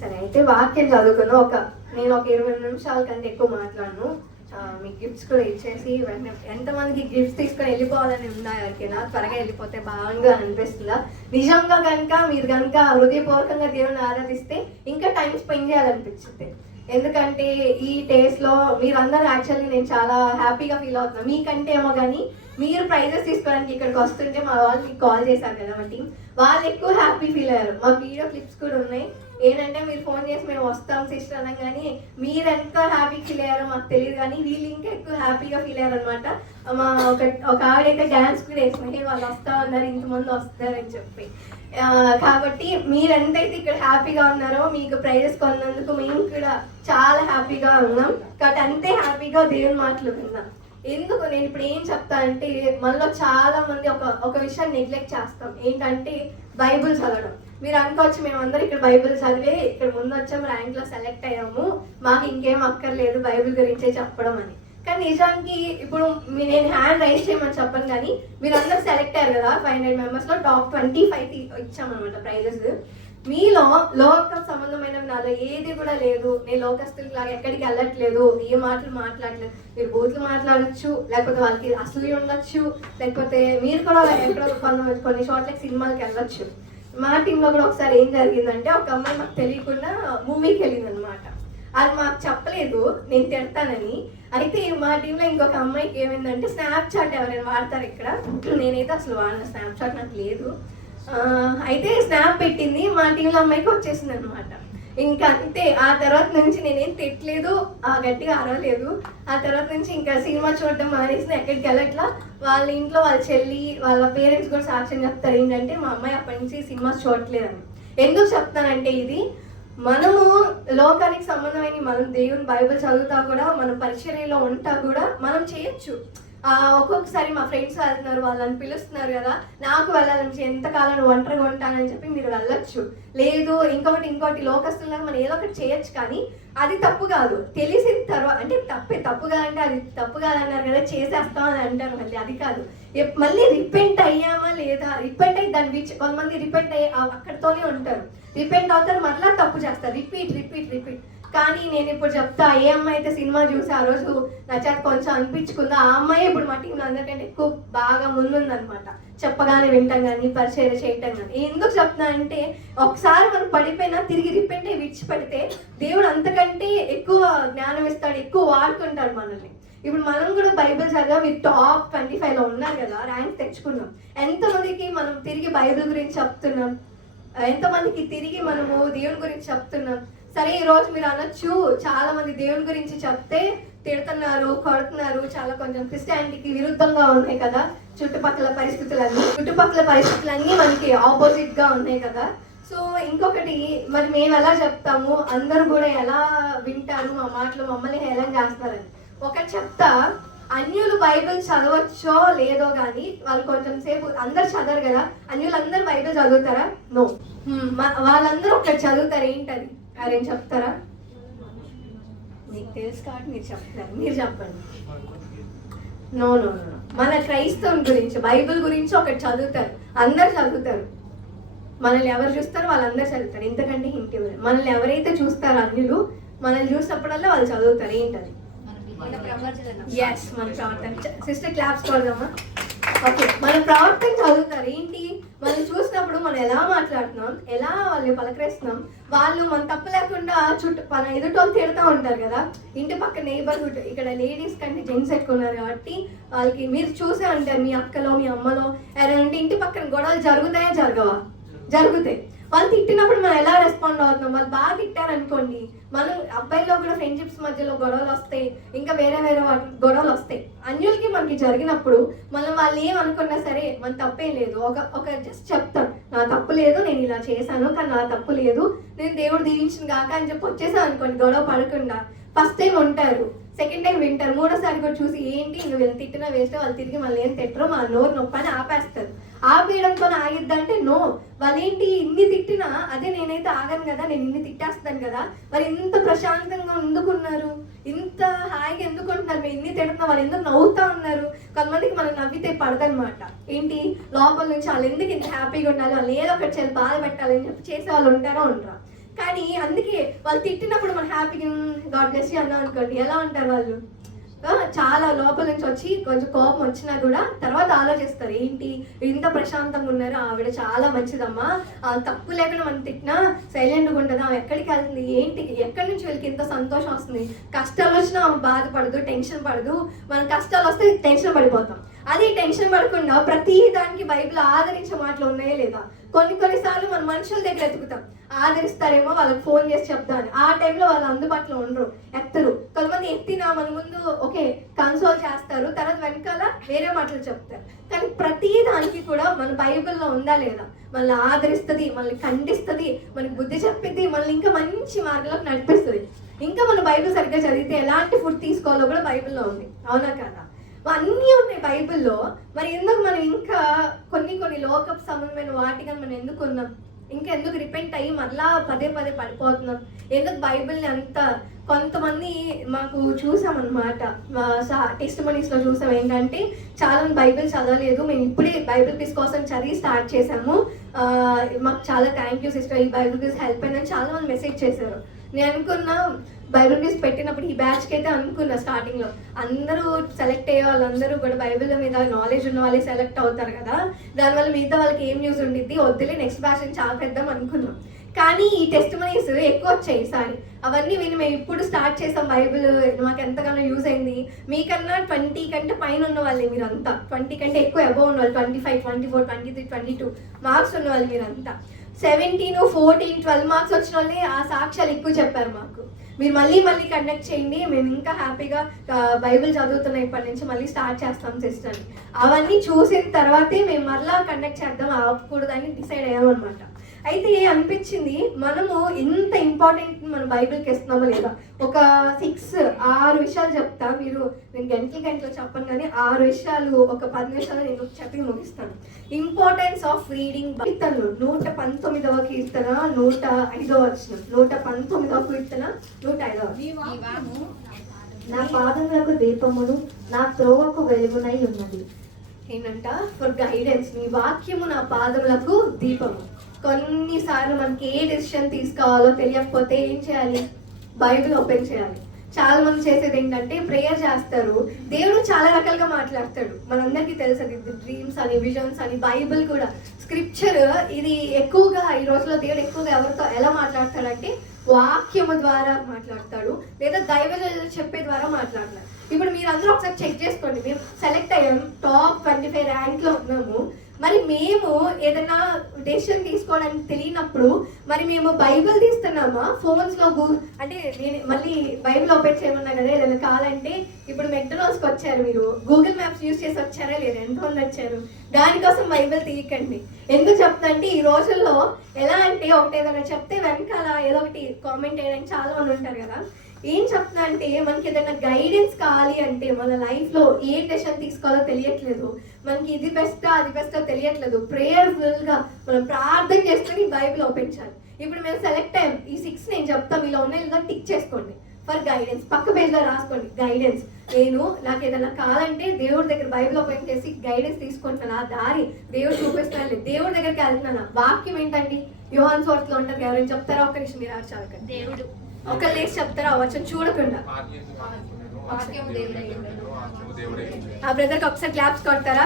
సరే, అయితే వాక్యం చదువుకున్న నేను ఒక 20 నిమిషాల కంటే ఎక్కువ మాట్లాడను. మీకు గిఫ్ట్స్ కూడా ఇచ్చేసి వెంటనే ఎంతమందికి గిఫ్ట్స్ తీసుకొని వెళ్ళిపోవాలని ఉందా? ఎవరికైనా త్వరగా వెళ్ళిపోతే బాగా అనిపిస్తుందా? నిజంగా కనుక మీరు కనుక హృదయపూర్వకంగా దేవుని ఆరాధిస్తే ఇంకా టైం స్పెండ్ చేయాలనిపించింది. ఎందుకంటే ఈ డేస్లో మీరందరూ యాక్చువల్లీ నేను చాలా హ్యాపీగా ఫీల్ అవుతున్నాను. మీకంటే ఏమో కానీ మీరు ప్రైజెస్ తీసుకోవడానికి ఇక్కడికి వస్తుంటే మా వాళ్ళు మీకు కాల్ చేశారు కదా, మా టీం వాళ్ళు ఎక్కువ హ్యాపీ ఫీల్ అయ్యారు. మా వీడియో క్లిప్స్ కూడా ఉన్నాయి. ఏంటంటే మీరు ఫోన్ చేసి మేము వస్తాం సిస్టర్ అన్నాం, కానీ మీరు ఎంత హ్యాపీ ఫీల్ అయ్యారో మాకు తెలియదు, కానీ వీళ్ళు ఇంకా ఎక్కువ హ్యాపీగా ఫీల్ అయ్యారు అనమాట. మా ఒక ఆవిడైతే డ్యాన్స్ కూడా వేసినాయి, వాళ్ళు వస్తా ఉన్నారు, ఇంతమంది వస్తారని చెప్పి. కాబట్టి మీరు ఎంతైతే ఇక్కడ హ్యాపీగా ఉన్నారో మీకు ప్రైజెస్ కొన్నందుకు మేము కూడా చాలా హ్యాపీగా ఉన్నాం. కాబట్టి అంతే హ్యాపీగా దేవుని మాటలు విన్నాం. ఎందుకు నేను ఇప్పుడు ఏం చెప్తా అంటే, మనలో చాలా మంది ఒక విషయాన్ని నెగ్లెక్ట్ చేస్తాం. ఏంటంటే బైబుల్ చదవడం. మీరు అనుకోవచ్చు మేము అందరూ ఇక్కడ బైబుల్ చదివే ఇక్కడ ముందు వచ్చాము, ర్యాంక్లో సెలెక్ట్ అయ్యాము, మాకు ఇంకేం అక్కర్లేదు బైబుల్ గురించే చెప్పడం అని. కానీ నిజానికి ఇప్పుడు నేను హ్యాండ్ రైజ్ చేయమని చెప్పను, కానీ మీరు అందరూ సెలెక్ట్ అయ్యారు కదా. 500 మెంబర్స్లో టాప్ 25 ఇచ్చామన్నమాట ప్రైజెస్. మీలో లోక సంబంధమైనవి నాలో ఏది కూడా లేదు. నేను లోకస్తులాగా ఎక్కడికి వెళ్ళట్లేదు, ఏ మాటలు మాట్లాడలేదు. మీరు బూతులు మాట్లాడచ్చు, లేకపోతే వాళ్ళకి అసూయ ఉండొచ్చు, లేకపోతే మీరు కూడా ఎక్కడో కొన్ని చోట్లకి సినిమాలకి వెళ్ళొచ్చు. మా టీంలో కూడా ఒకసారి ఏం జరిగిందంటే, ఒక అమ్మాయి మాకు తెలియకుండా మూవీకి వెళ్ళింది అనమాట. అది మాకు చెప్పలేదు, నేను తిడతానని. అయితే మా టీంలో ఇంకొక అమ్మాయికి ఏమైందంటే, స్నాప్చాట్ ఎవరైనా వాడతారు ఇక్కడ? నేనైతే అసలు వాడిన స్నాప్చాట్ నాకు లేదు. అయితే స్నాప్ పెట్టింది, మా టీంలో అమ్మాయికి వచ్చేసింది అనమాట. ఇంకా అంతే. ఆ తర్వాత నుంచి నేనేం తిట్టలేదు, గట్టిగా అరవలేదు. ఆ తర్వాత నుంచి ఇంకా సినిమా చూడడం మానేసిన, ఎక్కడికి వెళ్ళట్లా. వాళ్ళ ఇంట్లో వాళ్ళ చెల్లి వాళ్ళ పేరెంట్స్ కూడా సాక్ష్యం చెప్తారు ఏంటంటే, మా అమ్మాయి అప్పటి నుంచి సినిమాస్ చూడట్లేదని. ఎందుకు చెప్తానంటే, ఇది మనము లోకానికి సంబంధమైన మనం దేవుని బైబిల్ చదువుతా కూడా, మనం పరిచర్యలో ఉంటా కూడా మనం చేయొచ్చు. ఒక్కొక్కసారి మా ఫ్రెండ్స్ వెళ్తున్నారు, వాళ్ళని పిలుస్తున్నారు కదా, నాకు వెళ్ళాలని ఎంతకాలం ఒంటరిగా ఉంటానని చెప్పి మీరు వెళ్ళొచ్చు. లేదు ఇంకోటి లోకస్తులాగా మనం ఏదో ఒకటి చేయొచ్చు, కానీ అది తప్పు కాదు. తెలిసిన తర్వాత అంటే తప్పు కాదంటే అది తప్పు కాదన్నారు కదా, చేసేస్తాం అని అంటారు. మళ్ళీ అది కాదు, మళ్ళీ రిపెంట్ అయ్యామా లేదా, రిపెంట్ అయ్యి దాని కొంతమంది రిపెంట్ అయ్యి అక్కడితోనే ఉంటారు, రిపెంట్ అవుతారు, మరలా తప్పు చేస్తారు, రిపీట్. కానీ నేను ఇప్పుడు చెప్తా, ఏ అమ్మాయి అయితే సినిమా చూసి ఆ రోజు నా చేత కొంచెం అనిపించుకుందో, ఆ అమ్మాయి ఇప్పుడు మా టీంలో అందరికంటే ఎక్కువ బాగా ముందుందనమాట. చెప్పగానే వింటాం కానీ, పరిచయం చేయటం కానీ. ఎందుకు చెప్తున్నా అంటే, ఒకసారి మనం పడిపోయినా తిరిగి రిపెంట్ అయ్యి విడిచిపెడితే దేవుడు అంతకంటే ఎక్కువ జ్ఞానం ఇస్తాడు, ఎక్కువ వాడుకుంటాడు మనల్ని. ఇప్పుడు మనం కూడా బైబిల్ చదివా, మీరు టాప్ 25లో ఉన్నారు కదా, ర్యాంక్ తెచ్చుకున్నాం. ఎంతమందికి మనం తిరిగి బైబిల్ గురించి చెప్తున్నాం, ఎంతమందికి తిరిగి మనము దేవుని గురించి చెప్తున్నాం. సరే, ఈ రోజు మీరు అనొచ్చు, చాలా మంది దేవుని గురించి చెప్తే తిడుతున్నారు, కొడుతున్నారు, చాలా కొంచెం క్రిస్టియానిటీకి విరుద్ధంగా ఉన్నాయి కదా చుట్టుపక్కల పరిస్థితులన్నీ మనకి ఆపోజిట్ గా ఉన్నాయి కదా. సో ఇంకొకటి, మరి మేము ఎలా చెప్తాము, అందరూ కూడా ఎలా వింటారు మా మాటలు, మమ్మల్ని హేళన చేస్తారని. ఒకటి చెప్తా, అన్యులు బైబిల్ చదవచ్చో లేదో కానీ వాళ్ళు కొంచెం సేపు అందరు చదవరు కదా. అన్యులు అందరు బైబిల్ చదువుతారా? నో. వాళ్ళందరూ ఒకటి చదువుతారు. ఏంటది? అరేం చెప్తారా? మీకు తెలుసు కాబట్టి మీరు చెప్పండి. నో. మన క్రైస్తవుని గురించి, బైబిల్ గురించి ఒకటి చదువుతారు, అందరు చదువుతారు. మనల్ని ఎవరు చూస్తారో వాళ్ళందరూ చదువుతారు. ఇంతకంటే హింట్ ఇవ్వరు. మనల్ని ఎవరైతే చూస్తారో అన్యులు, మనల్ని చూసినప్పుడల్లా వాళ్ళు చదువుతారు. ఏంటది? మన ప్రవర్తన. Sister claps కొడదామా? ఓకే, మన ప్రవర్తన చదువుతారు. ఏంటి? మనం చూసినప్పుడు మనం ఎలా మాట్లాడుతున్నాం, ఎలా వాళ్ళు పలకరిస్తున్నాం, వాళ్ళు మన తప్పు లేకుండా మన ఎదుటోళ్ళు తిడుతూ ఉంటారు కదా. ఇంటి పక్క నైబర్హుడ్, ఇక్కడ లేడీస్ కంటే జెంట్స్ ఎక్కువ ఉన్నారు కాబట్టి వాళ్ళకి మీరు చూసే ఉంటారు, మీ అక్కలో మీ అమ్మలో ఎవరంటే ఇంటి పక్కన గొడవలు జరుగుతాయా జరగవా? జరుగుతాయి. వాళ్ళు తిట్టినప్పుడు మనం ఎలా రెస్పాండ్ అవుతున్నాం? వాళ్ళు బాగా తిట్టారనుకోండి, మనం అబ్బాయిలో కూడా ఫ్రెండ్షిప్స్ మధ్యలో గొడవలు వస్తాయి, ఇంకా వేరే గొడవలు వస్తాయి. అన్యులకి మనకి జరిగినప్పుడు మనం వాళ్ళు ఏమనుకున్నా సరే మన తప్పేం లేదు, ఒక జస్ట్ చెప్తాం, నా తప్పు లేదు, నేను ఇలా చేశాను, కానీ నా తప్పు లేదు, నేను దేవుడు దీవించిన కాక అని చెప్పి వచ్చేసాను అనుకోండి, గొడవ పడకుండా. ఫస్ట్ టైం ఉంటారు, సెకండ్ టైం వింటారు, మూడోసారి కూడా చూసి ఏంటి ఇంక వీళ్ళు తిట్టినా వేస్తే వాళ్ళు తిరిగి మళ్ళీ ఏం తిట్టరు, మన నోరు నొప్పి అని ఆపేస్తారు. ఆపేయడంతో ఆగిద్దంటే నో. వాళ్ళు ఏంటి ఇన్ని తిట్టినా, అదే నేనైతే ఆగను కదా, నేను ఇన్ని తిట్టేస్తాను కదా, వాళ్ళు ఇంత ప్రశాంతంగా ఎందుకున్నారు, ఇంత హాయిగా ఎందుకుంటున్నారు, మేము ఇన్ని తిడుతున్నా వాళ్ళు ఎందుకు నవ్వుతా ఉన్నారు. కొంతమందికి మనం నవ్వితే పడదనమాట. ఏంటి లోపల నుంచి వాళ్ళు ఎందుకు ఇంత హ్యాపీగా ఉండాలి, వాళ్ళు ఏదో ఒకటి బాధ పెట్టాలని చెప్పి చేసే వాళ్ళు ఉంటారా ఉండరా. కానీ అందుకే వాళ్ళు తిట్టినప్పుడు మనం హ్యాపీగా గాడ్ బ్లెస్ యూ అన్నాం అనుకోండి, ఎలా ఉంటారు వాళ్ళు? చాలా లోపల నుంచి వచ్చి కొంచెం కోపం వచ్చినా కూడా తర్వాత ఆలోచిస్తారు, ఏంటి ఇంత ప్రశాంతంగా ఉన్నారు, ఆవిడ చాలా మంచిదమ్మా, తప్పు లేకుండా మనం తిట్టినా సైలెంట్గా ఉంటుంది, ఆమె ఎక్కడికి వెళ్తుంది, ఏంటి ఎక్కడి నుంచి వీళ్ళకి ఇంత సంతోషం వస్తుంది, కష్టాలు వచ్చినా ఆమె బాధపడదు, టెన్షన్ పడదు, మన కష్టాలు వస్తే టెన్షన్ పడిపోతాం. అది టెన్షన్ పడకుండా ప్రతి దానికి బైబిల్ ఆదరించే మాటలు ఉన్నాయా లేదా? కొన్నిసార్లు మన మనుషుల దగ్గర ఎత్తుకుతాం, ఆదరిస్తారేమో వాళ్ళకి ఫోన్ చేసి చెప్తాను, ఆ టైంలో వాళ్ళు అందుబాటులో ఉండరు, ఎత్తరు. కొంతమంది ఎత్తినా మన ముందు ఓకే కన్సోల్ చేస్తారు, తర్వాత వెనకాల వేరే మాటలు చెప్తారు. కానీ ప్రతి దానికి కూడా మన బైబిల్లో ఉందా లేదా? మనల్ని ఆదరిస్తుంది, మనల్ని ఖండిస్తుంది, మనకి బుద్ధి చెప్పిద్ది, మనల్ని ఇంకా మంచి మార్గంలోకి నడిపిస్తుంది. ఇంకా మన బైబిల్ సరిగ్గా చదివితే ఎలాంటి ఫుడ్ తీసుకోవాలో కూడా బైబిల్లో ఉంది, అవునా కదా? అన్నీ ఉన్నాయి బైబిల్లో. మరి ఎందుకు మనం ఇంకా కొన్ని లోకపు సంబంధమైన వాటిగా మనం ఎందుకు ఉన్నాం? ఇంకా ఎందుకు రిపెంట్ అయ్యి మళ్ళా పదే పడిపోతున్నాం? ఎందుకు బైబిల్ని అంత కొంతమంది మాకు చూసామన్నమాట, టెస్టిమనీస్లో చూసాం ఏంటంటే చాలా మంది బైబిల్ చదవలేదు, మేము ఇప్పుడే బైబిల్ క్విజ్ కోసం చదివి స్టార్ట్ చేసాము, మాకు చాలా థ్యాంక్ యూ సిస్టర్, ఈ బైబిల్ క్విజ్ హెల్ప్ అయిందని చాలా మంది మెసేజ్ చేశారు. నేను అనుకున్నా బైబిల్ క్విజ్ పెట్టినప్పుడు ఈ బ్యాచ్కి అయితే అనుకున్నా స్టార్టింగ్లో అందరూ సెలెక్ట్ అయ్యే వాళ్ళందరూ కూడా బైబిల్ మీద నాలెడ్జ్ ఉన్న వాళ్ళే సెలెక్ట్ అవుతారు కదా, దానివల్ల మిగతా వాళ్ళకి ఏం న్యూస్ ఉండిద్ది, వద్దులే నెక్స్ట్ బ్యాచ్ నుంచి చాలా పెద్దాం అనుకున్నాం. కానీ ఈ టెస్టిమనీస్ ఎక్కువ వచ్చాయి ఈసారి. అవన్నీ విని మేము ఇప్పుడు స్టార్ట్ చేసాం బైబిల్, మాకు ఎంతగానో యూజ్ అయింది. మీకన్నా 20 కంటే పైన ఉన్న వాళ్ళే మీరంతా, 20 కంటే ఎక్కువ అబోవ్ ఉన్న వాళ్ళు, 25, 24, 23, 22 మార్క్స్ ఉన్న వాళ్ళు మీరంతా. 17, 14, 12 మార్క్స్ వచ్చిన వాళ్ళే ఆ సాక్ష్యాలు ఎక్కువ చెప్పారు మాకు. మీరు మళ్ళీ కండక్ట్ చేయండి, మేము ఇంకా హ్యాపీగా బైబిల్ చదువుతున్నాం, ఇప్పటి నుంచి మళ్ళీ స్టార్ట్ చేస్తాం సిస్టర్. అవన్నీ చూసిన తర్వాతే మేము మళ్ళీ కండక్ట్ చేద్దాం, ఆపకూడదని డిసైడ్ అయ్యామన్నమాట. అయితే అనిపించింది మనము ఇంత ఇంపార్టెంట్ మన బైబిల్కి ఇస్తున్నామా లేదా? ఒక 6 విషయాలు చెప్తా, మీరు నేను గంటలు చెప్పను కానీ 6 విషయాలు ఒక 10 నిమిషాలు నేను చెప్పి ముగిస్తాను. Importance of reading. కీర్తనలు 119వ కీర్తన 105వ వచనం, 119వ కీర్తన 105వ. నా పాదములకు దీపమును నా త్రోవకు వెలుగునై ఉన్నది. ఏంటంట? ఫర్ గైడెన్స్, నీ వాక్యము నా పాదములకు దీపము. కొన్నిసార్లు మనకి ఏ డెసిషన్ తీసుకోవాలో తెలియకపోతే ఏం చేయాలి? బైబిల్ ఓపెన్ చేయాలి. చాలా మంది చేసేది ఏంటంటే ప్రేయర్ చేస్తారు, దేవుడు చాలా రకాలుగా మాట్లాడతాడు, మనందరికీ తెలుసు అది డ్రీమ్స్ అని, విజన్స్ అని. బైబిల్ కూడా స్క్రిప్చర్ ఇది ఎక్కువగా ఈ రోజులో దేవుడు ఎక్కువగా ఎవరితో ఎలా మాట్లాడతాడంటే వాక్యము ద్వారా మాట్లాడతాడు, లేదా దైవజనులు చెప్పే ద్వారా మాట్లాడతాడు. ఇప్పుడు మీరు అందరూ ఒకసారి చెక్ చేసుకోండి, మేము సెలెక్ట్ అయ్యాం, టాప్ 25 ర్యాంక్లో ఉన్నాము. మరి మేము ఏదైనా డెసిషన్ తీసుకోవడానికి తెలియనప్పుడు మరి మేము బైబిల్ తీస్తున్నామా ఫోన్స్లో? అంటే నేను మళ్ళీ బైబిల్ ఓపెన్ చేయమన్నా కదా, ఏదైనా కావాలంటే ఇప్పుడు మెక్డొనాల్డ్స్కి వచ్చారు, మీరు గూగుల్ మ్యాప్స్ యూజ్ చేసి వచ్చారా లేదా? ఎంతమంది వచ్చారు? దానికోసం బైబిల్ తీయకండి. ఎందుకు చెప్తానంటే ఈ రోజుల్లో ఎలా అంటే ఒకటి ఏదైనా చెప్తే వెనకాల ఏదో ఒకటి కామెంట్ చేయడానికి చాలా మంది ఉంటారు కదా. ఏం చెప్తున్నా అంటే మనకి ఏదైనా గైడెన్స్ కావాలి అంటే మన లైఫ్లో ఏ డెసిషన్ తీసుకోవాలో తెలియట్లేదు, మనకి ఇది బెస్టా అది బెస్టా తెలియట్లేదు, ప్రేయర్ఫుల్గా మనం ప్రార్థన చేసుకుని బైబిల్ ఓపెన్ చేయాలి. ఇప్పుడు మేము సెలెక్ట్ అయ్యాం, ఈ 6 నేను చెప్తాను, ఇలా ఉన్నాయి లేదా టిక్ చేసుకోండి. ఫర్ గైడెన్స్ పక్క పేజ్లో రాసుకోండి, గైడెన్స్. నాకు ఏదైనా కావాలంటే దేవుడి దగ్గర బైబిల్ ఓపెన్ చేసి గైడెన్స్ తీసుకుంటున్నాను, ఆ దారి దేవుడు చూపిస్తున్నాను, దేవుడి దగ్గరికి వెళ్తున్నాను. వాక్యం ఏంటండి? యోహాను సువార్తలో ఉంటుంది, ఎవరైనా చెప్తారా? ఒక్క నిమిషం మీరు చదవకండి, దేవుడు ఒక లేచి చెప్తారా? వచ్చి చూడకుండా ఆ బ్రదర్కి ఒకసారి క్లాప్స్ కొడతారా?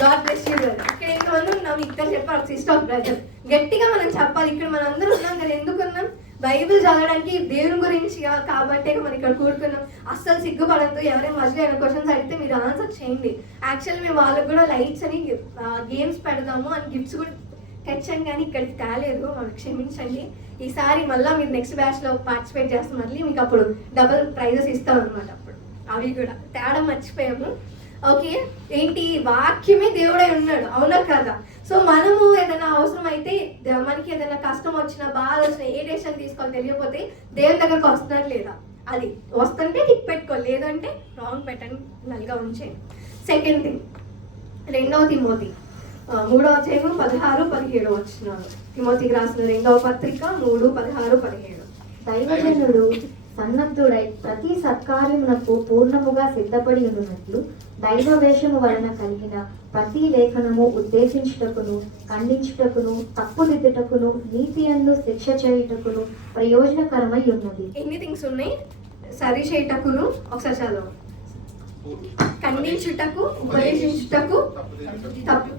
God bless you brother. ఇక్కడ ఎంతమంది ఉన్నాం? ఇద్దరు చెప్పారు, సిస్టర్ బ్రదర్. గట్టిగా మనం చెప్పాలి. ఇక్కడ మనం అందరూ ఉన్నాం కదా, ఎందుకు ఉన్నాం? బైబిల్ చదవడానికి, దేవుని గురించి కాబట్టే మనం ఇక్కడ కూడుకున్నాం. అస్సలు సిగ్గుపడద్దు. ఎవరైనా మధ్యలో ఏమైనా క్వశ్చన్స్ అడిగితే మీరు ఆన్సర్ చేయండి. యాక్చువల్లీ మేము వాళ్ళకి కూడా లైట్స్ అని గేమ్స్ పెడదాము అని గిఫ్ట్స్ కూడా తెచ్చాను, కానీ ఇక్కడికి తేలేదు, మనకు క్షమించండి. ఈసారి మళ్ళీ మీరు నెక్స్ట్ బ్యాచ్లో పార్టిసిపేట్ చేస్తాం, మళ్ళీ మీకు అప్పుడు డబుల్ ప్రైజెస్ ఇస్తాం అనమాట. అప్పుడు అవి కూడా తేడా మర్చిపోయాము. ఓకే, ఏంటి? వాక్యమే దేవుడై ఉన్నాడు, అవునా కదా? సో మనము ఏదైనా అవసరం అయితే, మనకి ఏదైనా కష్టం వచ్చినా, బాధ వచ్చినా, ఏ డెసిషన్ తీసుకోవాలి తెలియకపోతే దేవుని దగ్గరకు వస్తున్నారు లేదా? అది వస్తుంటే టిక్ పెట్టుకోవాలి, లేదంటే రాంగ్ పెట్టండి, నల్గా ఉంచేయండి. సెకండ్ థింగ్, 2వ తిమోతి 3వ అధ్యాయం 16-17 వచనాలు. తిమోతికి రాసిన 2వ పత్రిక 3:16-17. దైవజనుడు సన్నద్ధుడై ప్రతి సత్కార్యమునకు పూర్ణముగా సిద్ధపడి ఉన్నట్లు దైవ వేషము వలన కలిగిన ప్రతి లేఖనము ఉద్దేశించుటకును, ఖండించుటకును, తప్పుదిద్దుటకును, నీతి యందు శిక్ష చేయుటకును ప్రయోజనకరమై ఉన్నది. ఎన్ని థింగ్స్ ఉన్నాయి? సరి చేయుటకును, ఒకసారి చదువు. ఖండించుటకు, ఉపదేశించుటకు, తప్పు.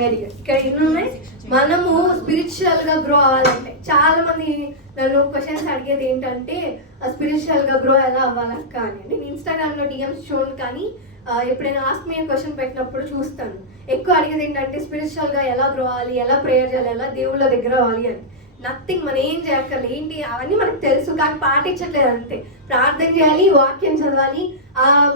Very good. ఇక్కడ ఎన్ని ఉన్నాయి? మనము స్పిరిచువల్ గా గ్రో అవ్వాలంటే చాలా మంది నన్ను క్వశ్చన్స్ అడిగేది ఏంటంటే స్పిరిచువల్ గా గ్రో ఎలా అవ్వాలక్క అని. నేను ఇన్స్టాగ్రామ్ లో డిఎమ్స్ చూడను, కానీ ఎప్పుడైనా ఆస్క్ మీ క్వశ్చన్ పెట్టినప్పుడు చూస్తాను. ఎక్కువ అడిగేది ఏంటంటే స్పిరిచువల్ గా ఎలా గ్రో అవ్వాలి, ఎలా ప్రేయర్ చేయాలి, ఎలా దేవుళ్ళ దగ్గర అవ్వాలి అని. నథింగ్. మనం ఏం చేయక్కర్లేదు. ఏంటి అవన్నీ మనకు తెలుసు, కానీ పాటించట్లేదు అంతే. ప్రార్థన చేయాలి, వాక్యం చదవాలి,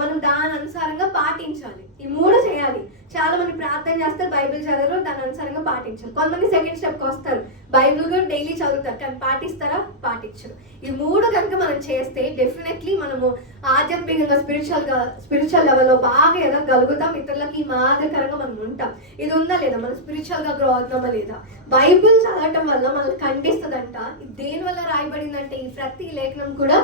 మనం దాని అనుసారంగా పాటించాలి. ఈ మూడు చేయాలి. చాలా మంది ప్రార్థన చేస్తారు, బైబిల్ చదవరు, దాని అనుసారంగా పాటించారు. కొంతమంది సెకండ్ స్టెప్కి వస్తారు, బైబిల్ కూడా డైలీ చదువుతారు, కానీ పాటిస్తారా? పాటించరు. ఈ మూడు కనుక మనం చేస్తే డెఫినెట్లీ మనము ఆధ్యాత్మికంగా స్పిరిచువల్ లెవెల్లో బాగా ఎదగలుగుతాం. ఇతరులకి మాదిరికరంగా మనం ఉంటాం. ఇది ఉందా లేదా? మనం స్పిరిచువల్ గా గ్రో అవుతామా లేదా? బైబిల్ చదవటం వల్ల మనల్ని ఖండిస్తుందంట. దేని వల్ల రాయబడిందంటే ఈ ప్రతి లేఖనం కూడా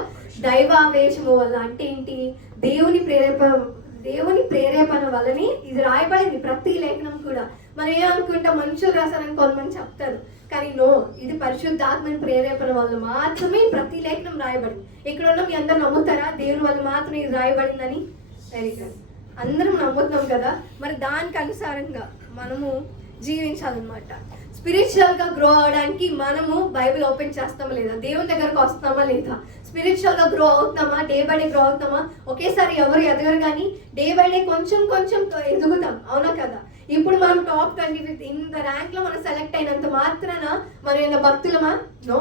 దైవావేశము వల్ల. అంటే ఏంటి? దేవుని ప్రేరేపణ వల్లని ఇది రాయబడింది. ప్రతి లేఖనం కూడా మనం ఏమనుకుంటాం, మనుషులు రాశారని కొంతమంది చెప్తారు, కానీ నో, ఇది పరిశుద్ధాత్మని ప్రేరేపణ వల్ల మాత్రమే ప్రతి లేఖనం రాయబడింది. ఇక్కడ ఉన్న మీ అందరు నమ్ముతారా దేవుని వల్ల మాత్రమే ఇది రాయబడిందని? Very good. అందరం నమ్ముతున్నాం కదా. మరి దానికి అనుసారంగా మనము జీవించాలన్నమాట. స్పిరిచువల్ గా గ్రో అవడానికి మనము బైబిల్ ఓపెన్ చేస్తామా లేదా? దేవుని దగ్గరకు వస్తామా లేదా? స్పిరిచువల్ గా గ్రో అవుతామా? డే బై డే గ్రో అవుతామా? ఒకేసారి ఎవరు ఎదగరు, కానీ డే బై డే కొంచెం ఎదుగుతాం. అవునా కదా? ఇప్పుడు మనం టాప్ 25 ఇంత ర్యాంక్ లో మనం సెలెక్ట్ అయినంత మాత్రాన మనం ఏమైనా భక్తులమా? నో.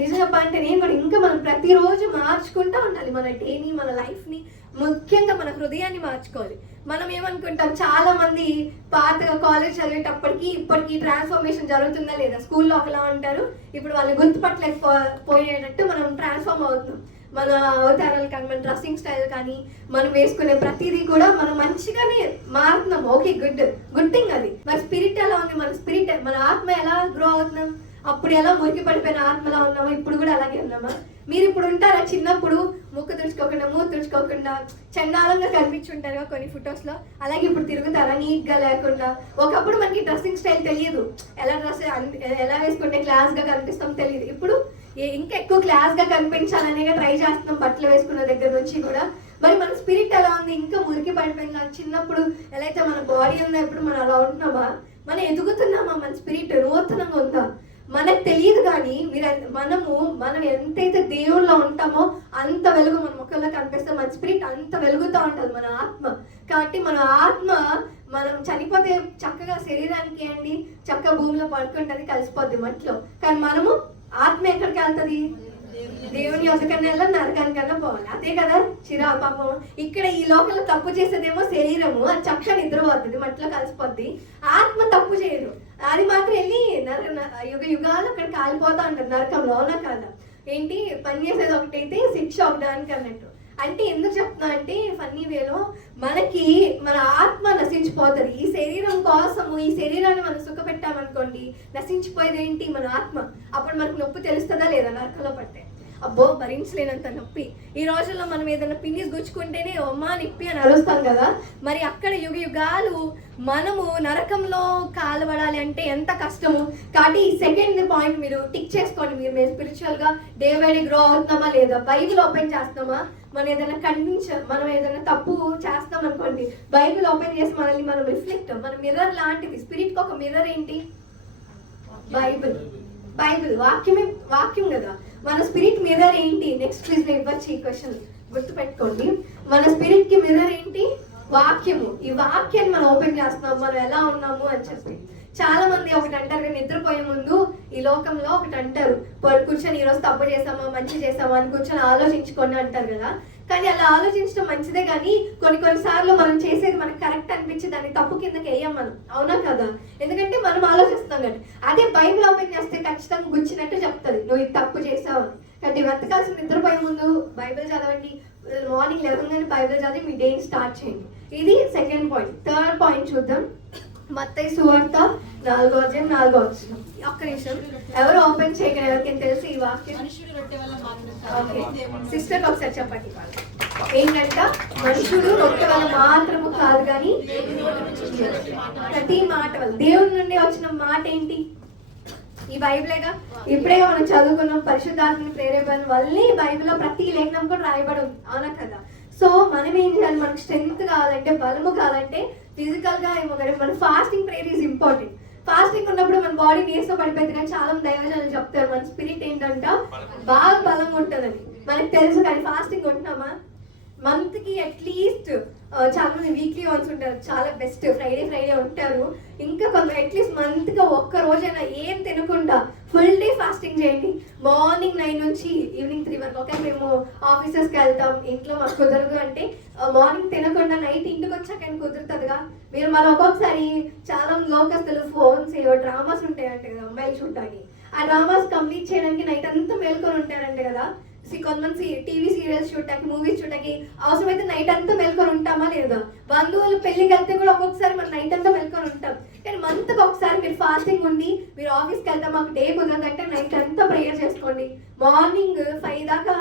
నిజం చెప్పాలంటే ఇంకా మనం ప్రతిరోజు మార్చుకుంటూ ఉండాలి మన డేని, మన లైఫ్ ని. ముఖ్యంగా మన హృదయాన్ని మార్చుకోవాలి. మనం ఏమనుకుంటాం, చాలా మంది పాతగా కాలేజ్ చదివేటప్పటికి ఇప్పటికి ట్రాన్స్ఫర్మేషన్ జరుగుతుందా లేదా? స్కూల్లో ఒకలా ఉంటారు, ఇప్పుడు వాళ్ళు గుర్తుపట్టలేకపోయేటట్టు మనం ట్రాన్స్ఫార్మ్ అవుతున్నాం. మన అవతారాలు కానీ, మన డ్రెస్సింగ్ స్టైల్ కానీ, మనం వేసుకునే ప్రతిదీ కూడా మనం మంచిగానే మారుతున్నాం. ఓకే, గుడ్ థింగ్ అది. మరి స్పిరిట్ ఎలా ఉంది? మన ఆత్మ ఎలా గ్రో అవుతున్నాం? అప్పుడు ఎలా మురికి పడిపోయిన ఆత్మలా ఉన్నామా? ఇప్పుడు కూడా అలాగే ఉన్నామా? మీరు ఇప్పుడు ఉంటారా? చిన్నప్పుడు ముక్కు తుడుచుకోకుండా, మూతి తుడుచుకోకుండా చండాలంగా కనిపించుంటారు కొన్ని ఫొటోస్ లో. అలాగే ఇప్పుడు తిరుగుతారా నీట్ గా లేకుండా? ఒకప్పుడు మనకి డ్రెస్సింగ్ స్టైల్ తెలియదు, ఎలా వేసుకుంటే క్లాస్ గా కనిపిస్తాం తెలియదు. ఇప్పుడు ఇంకా ఎక్కువ క్లాస్ గా కనిపించాలనే ట్రై చేస్తున్నాం, బట్టలు వేసుకున్న దగ్గర నుంచి కూడా. మరి మన స్పిరిట్ ఎలా ఉంది? ఇంకా మురికి పడిపోయిందా? చిన్నప్పుడు ఎలా అయితే మన బాడీ ఉందో ఇప్పుడు మనం అలా ఉంటున్నామా? మనం ఎదుగుతున్నామా? మన స్పిరిట్ నూతనంగా ఉందా? మనకు తెలియదు, కానీ మనం ఎంతైతే దేవుళ్ళలో ఉంటామో అంత వెలుగు మన ముఖంలో కనిపిస్తే మన స్పిరిట్ అంత వెలుగుతూ ఉంటుంది, మన ఆత్మ. కాబట్టి మన ఆత్మ మనం చనిపోతే చక్కగా శరీరానికి అండి చక్కగా భూమిలో పడుకుంటుంది, కలిసిపోద్ది మట్టిలో. కానీ మనము ఆత్మ ఎక్కడికి వెళ్తుంది? దేవుని యొక్కకన్నా వెళ్ళా, నరకానికన్నా పోవాలి. అదే కదా పాపం. ఇక్కడ ఈ లోకంలో తప్పు చేసేదేమో శరీరము, అది చక్కగా నిద్రపోతుంది, మట్టిలో కలిసిపోద్ది. ఆత్మ తప్పు చేయదు, అది మాత్రం వెళ్ళి యుగాలు అక్కడ కాలిపోతా ఉంటారు నరకంలో. అవునా కాదా? ఏంటి పని చేసేది ఒకటైతే శిక్ష ఒకదానికి అన్నట్టు. అంటే ఎందుకు చెప్తున్నా అంటే ఫన్నీ వేలో మనకి మన ఆత్మ నశించిపోతుంది. ఈ శరీరం కోసము ఈ శరీరాన్ని మనం సుఖపెట్టామనుకోండి, నశించిపోయేది ఏంటి? మన ఆత్మ. అప్పుడు మనకు నొప్పి తెలుస్తుందా లేదా? నరకంలో పడితే అబ్బో భరించలేనంత నొప్పి. ఈ రోజుల్లో మనం ఏదైనా పిన్నిస్ గుచ్చుకుంటేనే అమ్మా నిప్పి అని అరుస్తాం కదా. మరి అక్కడ యుగాలు మనము నరకంలో కాలబడాలి అంటే ఎంత కష్టము. కాబట్టి ఈ సెకండ్ పాయింట్ మీరు టిక్ చేసుకోండి. మేము స్పిరిచువల్ గా డే బై డే గ్రో అవుతున్నామా లేదా? బైబిల్ ఓపెన్ చేస్తామా? మనం ఏదైనా తప్పు చేస్తాం అనుకోండి, బైబిల్ ఓపెన్ చేసి మనల్ని మనం రిఫ్లెక్ట్, మన మిర్రర్ లాంటిది. స్పిరిట్ కి ఒక మిర్రర్ ఏంటి? బైబిల్. వాక్యం కదా. మన స్పిరిట్ మిర్రర్ ఏంటి? నెక్స్ట్ క్విజ్ లో ఇవ్వచ్చు ఈ క్వశ్చన్, గుర్తుపెట్టుకోండి. మన స్పిరిట్ కి మిర్రర్ ఏంటి? వాక్యము. ఈ వాక్యాన్ని మనం ఓపెన్ చేస్తున్నాం, మనం ఎలా ఉన్నాము అని చెప్పి. చాలా మంది ఒకటి అంటారు, నిద్రపోయే ముందు ఈ లోకంలో ఒకటి అంటారు, కూర్చొని ఈరోజు తప్పు చేసామా మంచి చేసామా అని కూర్చొని ఆలోచించుకోండి అంటారు కదా. కానీ అలా ఆలోచించడం మంచిదే, కానీ కొన్నిసార్లు మనం చేసేది మనకు కరెక్ట్ అనిపించి దాన్ని తప్పు కిందకి వేయం మనం. అవునా కదా? ఎందుకంటే మనం ఆలోచిస్తాం కదా. అదే బైబిల్ ఓపెన్ చేస్తే ఖచ్చితంగా గుచ్చినట్టు చెప్తుంది, నువ్వు ఇది తప్పు చేసావు అని. కాబట్టి వెతకాల్సిన నిద్రపోయే ముందు బైబిల్ చదవండి, మార్నింగ్ లేవగానే బైబిల్ చదివి మీ డేని స్టార్ట్ చేయండి. ఇది సెకండ్ పాయింట్. థర్డ్ పాయింట్ చూద్దాం. మత్తయి సువార్త 4వ అధ్యాయం 4వ వచనం. ఒక్క నిమిషం, ఎవరు ఓపెన్ చేయగలరు? ఎవరికైనా తెలిసి ఈ వాక్యం? ఓకే, సిస్టర్ ఒకసారి చెప్పండి. ఏంటంట? మనుషుడు రొట్టె వల్ల మాత్రము కాదు కానీ ప్రతి మాట వల్ల. దేవుడి నుండి వచ్చిన మాట ఏంటి? ఈ బైబిలేగా. ఇప్పుడేగా మనం చదువుకున్నాం, పరిశుద్ధాత్మని ప్రేరేపణ వల్లే బైబిల్లో ప్రతి లేఖనం కూడా రాయబడి ఉంది, అవునా కదా? సో మనం ఏం చేయాలి? మనకు స్ట్రెంగ్త్ కావాలంటే, బలము కావాలంటే ఫిజికల్ గా ఏమో కానీ మన fasting prayer is important. Fasting ఉన్నప్పుడు మన బాడీ నీరసం పడిపోయింది, కానీ చాలా మంది దైవజనులు చెప్తారు మన స్పిరిట్ ఏంటంట బాగా బలంగా ఉంటుందని. మనకు తెలుసు, కానీ ఫాస్టింగ్ ఉంటున్నామా? మంత్ కి అట్లీస్ట్ చాలా మంది వీక్లీ వన్స్ ఉంటారు, చాలా బెస్ట్ ఫ్రైడే ఉంటారు. ఇంకా కొంత అట్లీస్ట్ మంత్ గా ఒక్క రోజైనా ఏం తినకుండా ఫుల్ డే ఫాస్టింగ్ చేయండి. మార్నింగ్ 9 నుంచి ఈవినింగ్ 3 వరకు. ఓకే, మేము ఆఫీసెస్కి వెళ్తాం, ఇంట్లో మాకు కుదరదు అంటే మార్నింగ్ తినకుండా నైట్ ఇంటికి వచ్చాక కుదురుతుందిగా. మీరు మన ఒక్కొక్కసారి చాలా లోకస్తులు ఫోన్స్ డ్రామాస్ ఉంటాయంటే కదా అమ్మాయిలు చూడటానికి, ఆ డ్రామాస్ కంప్లీట్ చేయడానికి నైట్ అంతా మేల్కొని ఉంటారంటే కదా. కొంతమంది టీవీ సీరియల్స్ చూడటానికి, మూవీస్ చూడటానికి అవసరమైతే నైట్ అంతా మేల్కొని ఉంటామా లేదా? బంధువులు పెళ్లికి వెళ్తే కూడా ఒక్కొక్కసారి మనం నైట్ అంతా మేల్కొని ఉంటాం. కానీ మంత్కి ఒకసారి మీరు ఫాస్టింగ్ ఉండి, మీరు ఆఫీస్కి వెళ్తాం మాకు డే కుదరదంటే నైట్ అంతా ప్రేయర్ చేసుకోండి. మార్నింగ్ 5 దాకా,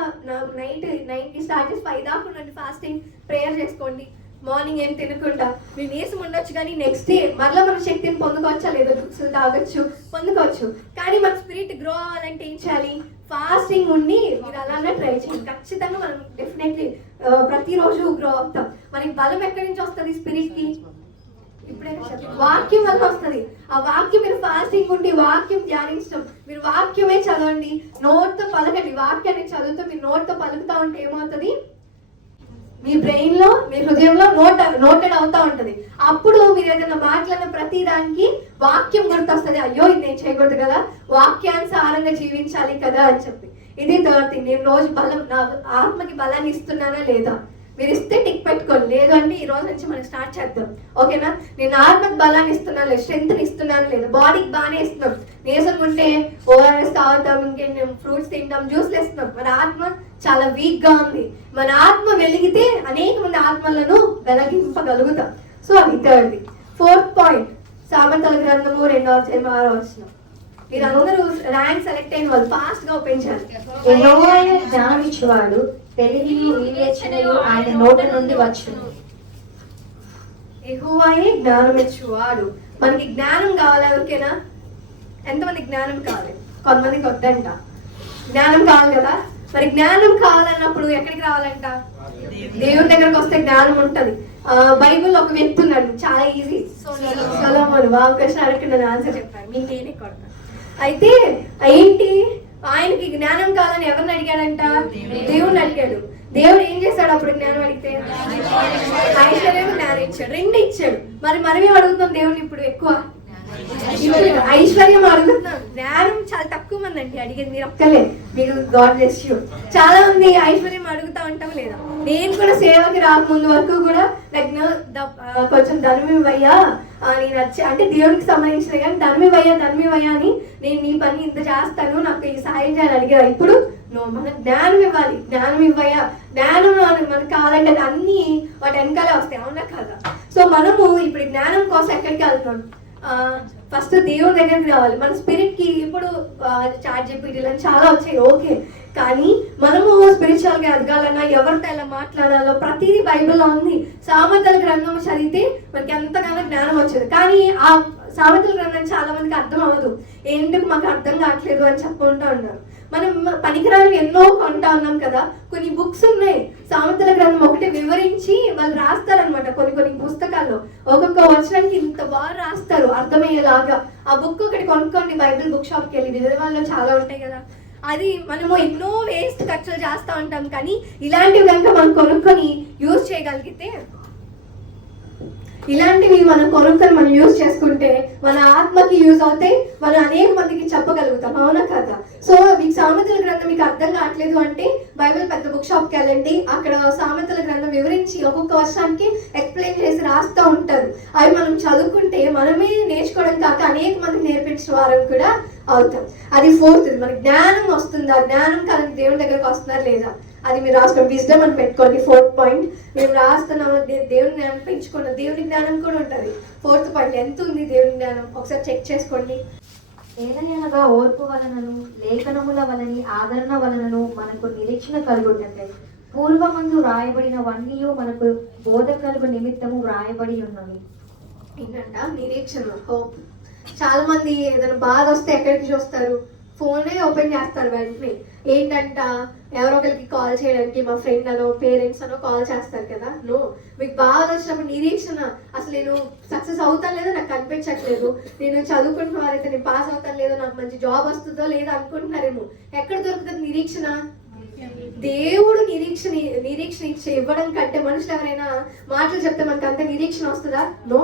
నైట్ 9కి స్టార్ట్ చేసి 5 దాకా ఉండండి ఫాస్టింగ్, ప్రేయర్ చేసుకోండి. మార్నింగ్ ఏం తినకుండా. మీరు నీరసం ఉండొచ్చు, కానీ నెక్స్ట్ డే మరలా మన శక్తిని పొందుకోవచ్చా లేదా? బుక్స్ తాగొచ్చు, పొందుకోవచ్చు. కానీ మన స్పిరిట్ గ్రో అవ్వాలంటే ఏం చేయాలి? ఫాస్టింగ్ ఉండి మీరు అలానే ట్రై చేయండి. ఖచ్చితంగా మనం డెఫినెట్లీ ప్రతిరోజు గ్రో అవుతాం. మనకి బలం ఎక్కడి నుంచి వస్తుంది? స్పిరిట్ కి ఇప్పుడే వాక్యం వల్ల వస్తుంది. ఆ వాక్యం మీరు ఫాస్టింగ్ ఉండి వాక్యం ధ్యానించడం, మీరు వాక్యమే చదవండి, నోట్తో పలకండి. వాక్యాన్ని చదువుతూ మీరు నోట్తో పలుకుతా ఉంటే ఏమవుతుంది? మీ బ్రెయిన్ లో, మీ హృదయంలో నోటెడ్ అవుతా ఉంటది. అప్పుడు మీరు ఏదైనా మాట్లాడిన ప్రతి దానికి వాక్యం గుర్తొస్తుంది. అయ్యో ఇది నేను చేయకూడదు కదా, వాక్యానుసారంగా జీవించాలి కదా అని చెప్పి. ఇది థర్డ్ థింగ్. నేను రోజు బలం, నా ఆత్మకి బలాన్ని ఇస్తున్నానా లేదా? మీరు ఇస్తే టిక్ పెట్టుకోండి, లేదు అంటే ఈ రోజు నుంచి మనం స్టార్ట్ చేద్దాం. ఓకేనా? నేను ఆత్మకి బలాన్ని ఇస్తున్నాను లేదు, స్ట్రెంగ్త్ ఇస్తున్నాను లేదు, బాడీకి బాగానే ఇస్తున్నాం. నీరసం ఉంటే ఓఆర్ఎస్ తాగుతాం, ఇంకేం ఫ్రూట్స్ తింటాం, జ్యూస్లు ఇస్తున్నాం. మన ఆత్మ చాలా వీక్ గా ఉంది. మన ఆత్మ వెలిగితే అనేక మంది ఆత్మలను వెలిగింపగలుగుతాం. సో అది థర్డ్. ఫోర్త్ పాయింట్, సామెతల గ్రంథము 2వ అధ్యాయం 6వ వచనం. మీరు అందరూ ర్యాంక్ సెలెక్ట్ అయిన వాళ్ళు ఫాస్ట్ గా ఓపెన్ చేయాలి. యెహోవాయే జ్ఞానమిచ్చువాడు, తెలివియు వివేచనయు ఆయన నోట నుండి వచ్చును. యెహోవాయే జ్ఞానమిచ్చువాడు. మనకి జ్ఞానం కావాలి. ఎవరికైనా ఎంతమంది జ్ఞానం కావాలి? కొంతమందికి వద్దంట. జ్ఞానం కావాలి కదా. మరి జ్ఞానం కావాలన్నప్పుడు ఎక్కడికి రావాలంట? దేవుని దగ్గరకు వస్తే జ్ఞానం ఉంటది. బైబుల్ ఒక వ్యక్తి ఉన్నాడు, చాలా ఈజీ, సొలొమోను. బాబు కృష్ణ అడగకుండా ఆన్సర్ చెప్పాను, మీకు నేనే కొడతాను. అయితే ఏంటి, ఆయనకి జ్ఞానం కావాలని ఎవరిని అడిగాడంట? దేవుడిని అడిగాడు. దేవుడు ఏం చేశాడు అప్పుడు జ్ఞానం అడిగితే? ఐశ్వర్యం, జ్ఞానం ఇచ్చాడు, 2 ఇచ్చాడు. మరి మనమే అడుగుతాం దేవుడిని ఇప్పుడు ఎక్కువ. ఐశ్వర్యం అడుగుతున్నాం, జ్ఞానం చాలా తక్కువ మంది అండి అడిగేది. మీరు ఒక్కలే, మీరు గాడ్ బ్లెస్ యు. చాలా మంది ఐశ్వర్యం అడుగుతా ఉంటాం లేదా? నేను కూడా సేవకి రాకముందు వరకు కూడా నాకు కొంచెం ధనమివయ్యా నేను వచ్చి, అంటే దేవుడికి సంబంధించిన కానీ ధనమివయ్యా అని, నేను నీ పని ఇంత చేస్తాను, నాకు ఈ సహాయం చేయాలని అడిగా. ఇప్పుడు మన జ్ఞానం ఇవ్వాలి, జ్ఞానం ఇవ్వయా. జ్ఞానం మనకు కావాలంటే అన్ని వాటి వెనకాలే వస్తాయి, అవునా కదా? సో మనము ఇప్పుడు జ్ఞానం కోసం ఎక్కడికి వెళ్తున్నాం? ఫస్ట్ దేవుడి దగ్గరికి రావాలి. మన స్పిరిట్ కి ఇప్పుడు చాట్ జీపీటీలు చాలా వచ్చాయి, ఓకే. కానీ మనము స్పిరిచువల్ గా ఎదగాలన్నా, ఎవరితో ఎలా మాట్లాడాలో ప్రతిదీ బైబిల్లో ఉంది. సామెతల గ్రంథం చదివితే మనకి ఎంతగానో జ్ఞానం వచ్చేది. కానీ ఆ సామెతల గ్రంథం చాలా మందికి అర్థం అవ్వదు. ఏంటంటే మాకు అర్థం కావట్లేదు అని చెప్పుకుంటూ ఉన్నారు. మనం పనికిరాని ఎన్నో కొంటా ఉన్నాం కదా. కొన్ని బుక్స్ ఉన్నాయి, సామెతల గ్రంథం ఒకటి వివరించి వాళ్ళు రాస్తారనమాట. కొన్ని పుస్తకాల్లో ఒక్కొక్క వచనానికి ఇంత బాగా రాస్తారు అర్థమయ్యేలాగా. ఆ బుక్ ఒకటి కొనుక్కోండి, బైబిల్ బుక్ షాప్కి వెళ్ళి. విలువల్లో చాలా ఉంటాయి కదా. అది మనము ఎన్నో వేస్ట్ ఖర్చులు చేస్తూ ఉంటాం. కానీ ఇలాంటివి కనుక మనం కొనుక్కొని యూజ్ చేయగలిగితే, ఇలాంటివి మనం కొనుక్కొని మనం యూజ్ చేసుకుంటే మన ఆత్మకి యూజ్ అవుతాయి, మనం అనేక మందికి చెప్పగలుగుతాం, అవునా కదా? సో మీకు సామెతల గ్రంథం మీకు అర్థం కావట్లేదు అంటే బైబిల్ పెద్ద బుక్ షాప్కి వెళ్ళండి. అక్కడ సామెతల గ్రంథం వివరించి ఒక్కొక్క వర్షానికి ఎక్స్ప్లెయిన్ చేసి రాస్తూ ఉంటారు. అవి మనం చదువుకుంటే మనమే నేర్చుకోవడం కాక అనేక మందికి నేర్పించిన వారం కూడా అవుతాం. అది ఫోర్త్. మనకి జ్ఞానం వస్తుందా? జ్ఞానం కాలం దేవుని దగ్గరకు వస్తున్నారు లేదా? అది మీరు రాసుకోండి. విజ్డమ్ అని పెట్టుకోండి 4th పాయింట్. మేము రాస్తున్నాము దేవుని జ్ఞానం పెంచుకున్నాం. దేవుని జ్ఞానం కూడా ఉంటుంది 4th పాయింట్. ఎంత ఉంది దేవుని జ్ఞానం ఒకసారి చెక్ చేసుకోండి. ఏలయనగా ఓర్పు వలనను లేఖనముల వలని ఆదరణ వలనను మనకు నిరీక్షణ కలుగుటకై పూర్వమందు వ్రాయబడినవన్నీ మనకు బోధ కలుగు నిమిత్తము వ్రాయబడి ఉన్నవి. ఏంటంట నిరీక్షణ, హోప్. చాలా మంది ఏదైనా బాధ వస్తే ఎక్కడికి చూస్తారు? ఫోనే ఓపెన్ చేస్తారు వెంటనే. ఏంటంట ఎవరో ఒకరికి కాల్ చేయడానికి, మా ఫ్రెండ్ అనో పేరెంట్స్ అనో కాల్ చేస్తారు కదా. నో, మీకు బాధ వచ్చినప్పుడు నిరీక్షణ. అసలు నేను సక్సెస్ అవుతాను లేదో నాకు కనిపించట్లేదు, నేను చదువుకుంటున్న వారైతే నేను పాస్ అవుతాను లేదో, నాకు మంచి జాబ్ వస్తుందో లేదో అనుకుంటున్నారేమో. ఎక్కడ దొరుకుతుంది నిరీక్షణ? దేవుడు నిరీక్షణ ఇవ్వడం కంటే మనుషులు ఎవరైనా మాటలు చెప్తే మనకు అంత నిరీక్షణ వస్తుందా? నో.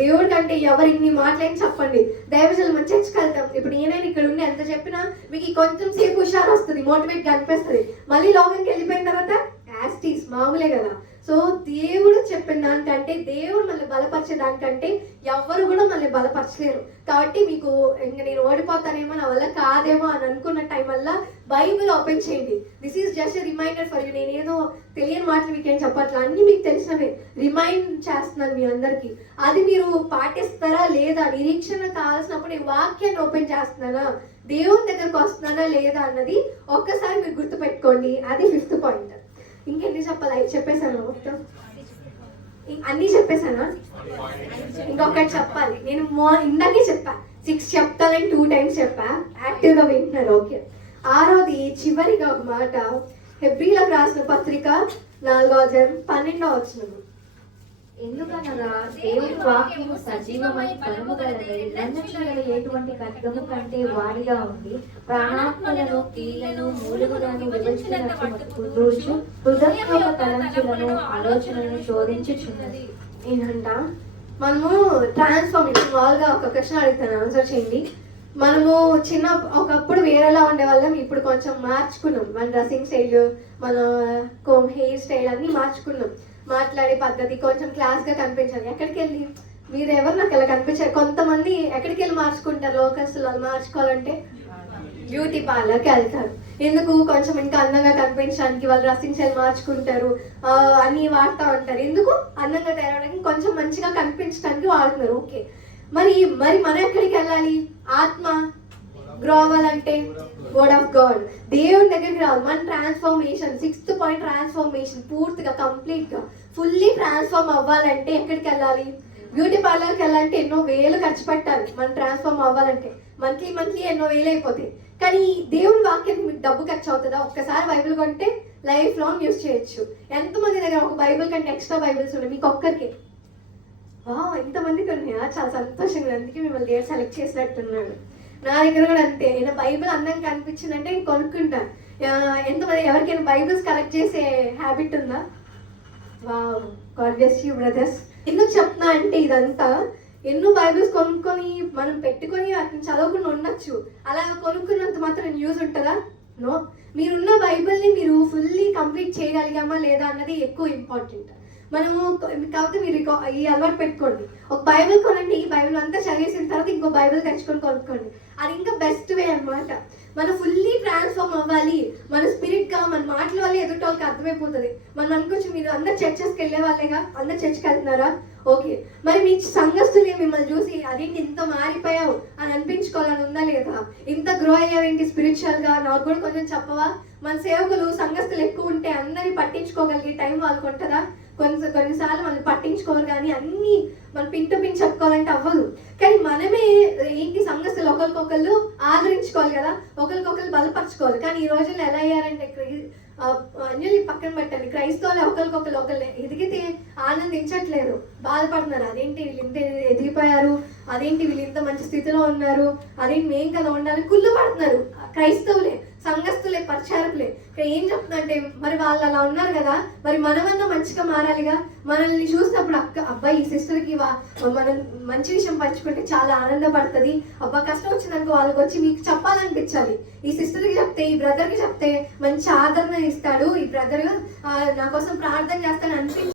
దేవుడి కంటే ఎవరికి మాటలేని చెప్పండి. దైవజనులు మనం చర్చకి వెళ్తాం. ఇప్పుడు నేనైనా ఇక్కడ ఉండి ఎంత చెప్పినా మీకు కొంచెం సేపు హుషారు వస్తుంది, మోటివేట్ గా అనిపిస్తుంది. మళ్ళీ లోకంకి వెళ్ళిపోయిన తర్వాత యాస్టీస్ మామూలే కదా. సో దేవుడు చెప్పిన దానికంటే, దేవుడు మళ్ళీ బలపరిచే దానికంటే ఎవరు కూడా మళ్ళీ బలపరచలేరు. కాబట్టి మీకు ఇంకా నేను ఓడిపోతానేమో, నా వల్ల కాదేమో అని అనుకున్న టైం వల్ల బైబిల్ ఓపెన్ చేయండి. This is just reminder for you. నేనేదో తెలియని మాటలు మీకేం చెప్పట్లా, అన్ని మీకు తెలిసినవే రిమైండ్ చేస్తున్నాను మీ అందరికీ. అది మీరు పాటిస్తారా లేదా? నిరీక్షణ కావాల్సినప్పుడు నేను వాక్యాన్ని ఓపెన్ చేస్తున్నానా, దేవుని దగ్గరకు వస్తున్నానా లేదా అన్నది ఒక్కసారి మీరు గుర్తుపెట్టుకోండి. అది 5th పాయింట్. ఇంకెన్ని చెప్పాలి? 5 చెప్పేశాను మొత్తం, అన్నీ చెప్పేశానా? ఇంకొకటి చెప్పాలి. నేను ఇందాకే చెప్పా 6 చెప్తానని 2 times చెప్పా. యాక్టివ్గా వింటున్నారు. ఓకే. 6వది చివరిగా ఒక మాట. హెబ్రీలకు రాసిన పత్రిక 4వ అధ్యాయం 12వ వచనం. ఎందుకనగా దేవుని వాక్యము సజీవమై బలము గలదై లంఘించగల ఎటువంటి ఖడ్గము కంటే వాడిగా ఉండి ప్రాణాత్మలను కీళ్లను మూలుగులను విభజించినట్టు మట్టుకు దూర్చు హృదయ తలంచులను ఆలోచనలను శోధించుచున్నది. ఏంటంట మనము ట్రాన్స్ఫార్మేషన్. మామూలుగా ఒక క్వశ్చన్ అడుగుతాను, ఆన్సర్ చేయండి. మనము ఒకప్పుడు వేరేలా ఉండే వాళ్ళం, ఇప్పుడు కొంచెం మార్చుకున్నాం. మన డ్రెస్సింగ్ స్టైల్, మన హెయిర్ స్టైల్ అన్ని మార్చుకున్నాం. మాట్లాడే పద్ధతి కొంచెం క్లాస్గా కనిపించాలి. ఎక్కడికి వెళ్ళి మీరు ఎవరు నాకు అలా కనిపించారు. కొంతమంది ఎక్కడికి వెళ్ళి మార్చుకుంటారు, లోకల్స్ వాళ్ళు మార్చుకోవాలంటే బ్యూటీ పార్లర్కి వెళ్తారు. ఎందుకు? కొంచెం ఇంకా అందంగా కనిపించడానికి వాళ్ళు డ్రెస్సింగ్ స్టైల్ మార్చుకుంటారు, అన్నీ వాడుతూ ఉంటారు. ఎందుకు? అందంగా తయారవడానికి, కొంచెం మంచిగా కనిపించడానికి వాడుతున్నారు. ఓకే. మరి మనం ఎక్కడికి వెళ్ళాలి? ఆత్మ గ్రో అవ్వాలంటే వర్డ్ ఆఫ్ గాడ్, దేవుని దగ్గరికి రావాలి. మన ట్రాన్స్ఫార్మేషన్ 6th పాయింట్, ట్రాన్స్ఫార్మేషన్ పూర్తిగా కంప్లీట్గా ఫుల్లీ ట్రాన్స్ఫార్మ్ అవ్వాలంటే ఎక్కడికి వెళ్ళాలి? బ్యూటీ పార్లర్కి వెళ్ళాలంటే ఎన్నో వేలు ఖర్చు పెట్టాలి. మనం ట్రాన్స్ఫార్మ్ అవ్వాలంటే మంత్లీ ఎన్నో వేలు అయిపోతాయి. కానీ దేవుని వాక్యం మీకు డబ్బు ఖర్చు అవుతుందా? ఒక్కసారి బైబిల్ కొంటే లైఫ్ లాంగ్ యూజ్ చేయొచ్చు. ఎంతమంది దగ్గర ఒక బైబిల్ కంటే ఎక్స్ట్రా బైబిల్స్ ఉన్నాయి? మీకు ఒక్కరికి. ఇంతమందికి ఉన్నాయా? చాలా సంతోషంగా. అందుకే మిమ్మల్ని దేవుడు సెలెక్ట్ చేసినట్టున్నాడు. నా దగ్గర కూడా అంతే. నేను బైబిల్ అందంగా కనిపించిందంటే కొనుక్కుంటాను. ఎంతమంది ఎవరికైనా బైబిల్స్ కలెక్ట్ చేసే హ్యాబిట్ ఉందా? Wow, God bless you brothers. ఎందుకు చెప్తున్నా అంటే ఇదంతా ఎన్నో బైబిల్స్ కొనుక్కొని మనం పెట్టుకొని వాటిని చదవకుండా ఉండొచ్చు. అలా కొనుక్కున్నంత మాత్రం యూజ్ ఉంటుందా? నో. మీరున్న బైబిల్ని మీరు ఫుల్లీ కంప్లీట్ చేయగలిగామా లేదా అన్నది ఎక్కువ ఇంపార్టెంట్. మనము కాకపోతే మీరు ఈ అలవాటు పెట్టుకోండి. ఒక బైబిల్ కొనండి, ఈ బైబిల్ అంతా చదివేసిన తర్వాత ఇంకో బైబిల్ తెచ్చుకొని కొనుక్కోండి. అది ఇంకా బెస్ట్ వే అనమాట. మనం ఫుల్లీ ట్రాన్స్ఫార్మ్ అవ్వాలి. మన స్పిరిట్గా మన మాటల వల్ల ఎదుటి వాళ్ళకి అర్థమైపోతుంది. మనం అనుకోవచ్చు మీరు అందరు చర్చెస్కి వెళ్ళే వాళ్ళేగా, అందరు చర్చ్కి వెళ్తున్నారా? ఓకే. మరి మీ సంఘస్థులే మిమ్మల్ని చూసి అదేంటి ఇంత మారిపోయావు అని అనిపించుకోవాలని ఉందా లేదా? ఇంత గ్రో అయ్యావేంటి స్పిరిచువల్గా, నాకు కూడా కొంచెం చెప్పవా? మన సేవకులు సంఘస్థులు ఎక్కువ ఉంటే అందరినీ పట్టించుకోగలిగే టైం వాళ్ళకు ఉంటుందా? కొన్నిసార్లు మనం పట్టించుకోవాలి, కానీ అన్నీ మనం పిన్ టు పిన్ చెప్పుకోవాలంటే అవ్వదు. కానీ మనమే ఏంటి సంఘస్థులు ఒకరికొకళ్ళు ఆదరించుకోవాలి కదా, ఒకరికొకరు బలపరచుకోవాలి. కానీ ఈ రోజుల్లో ఎలా అయ్యారంటే అన్యుల్ని పక్కన పెట్టండి, క్రైస్తవులు ఒకరు ఎదిగితే ఆనందించట్లేదు, బాధపడుతున్నారు. అదేంటి వీళ్ళు ఇంత ఎదిగిపోయారు, అదేంటి వీళ్ళు ఇంత మంచి స్థితిలో ఉన్నారు, అదేంటి మేం కదా ఉండాలి కుళ్ళు పడుతున్నారు. క్రైస్తవులే, సంఘస్థులే, పరిచారకులే. ఇక్కడ ఏం చెప్తుందంటే మరి వాళ్ళు అలా ఉన్నారు కదా, మరి మనమన్నా మంచిగా మారాలిగా. మనల్ని చూసినప్పుడు అబ్బాయి ఈ సిస్టర్కి మనం మంచి విషయం పంచుకుంటే చాలా ఆనందపడుతుంది. అబ్బా కష్టం వచ్చిందనుకో వాళ్ళకి వచ్చి మీకు చెప్పాలనిపించాలి. ఈ సిస్టర్కి చెప్తే, ఈ బ్రదర్కి చెప్తే మంచి ఆదరణ ఇస్తాడు, ఈ బ్రదర్ నా కోసం ప్రార్థన చేస్తాను అనిపించి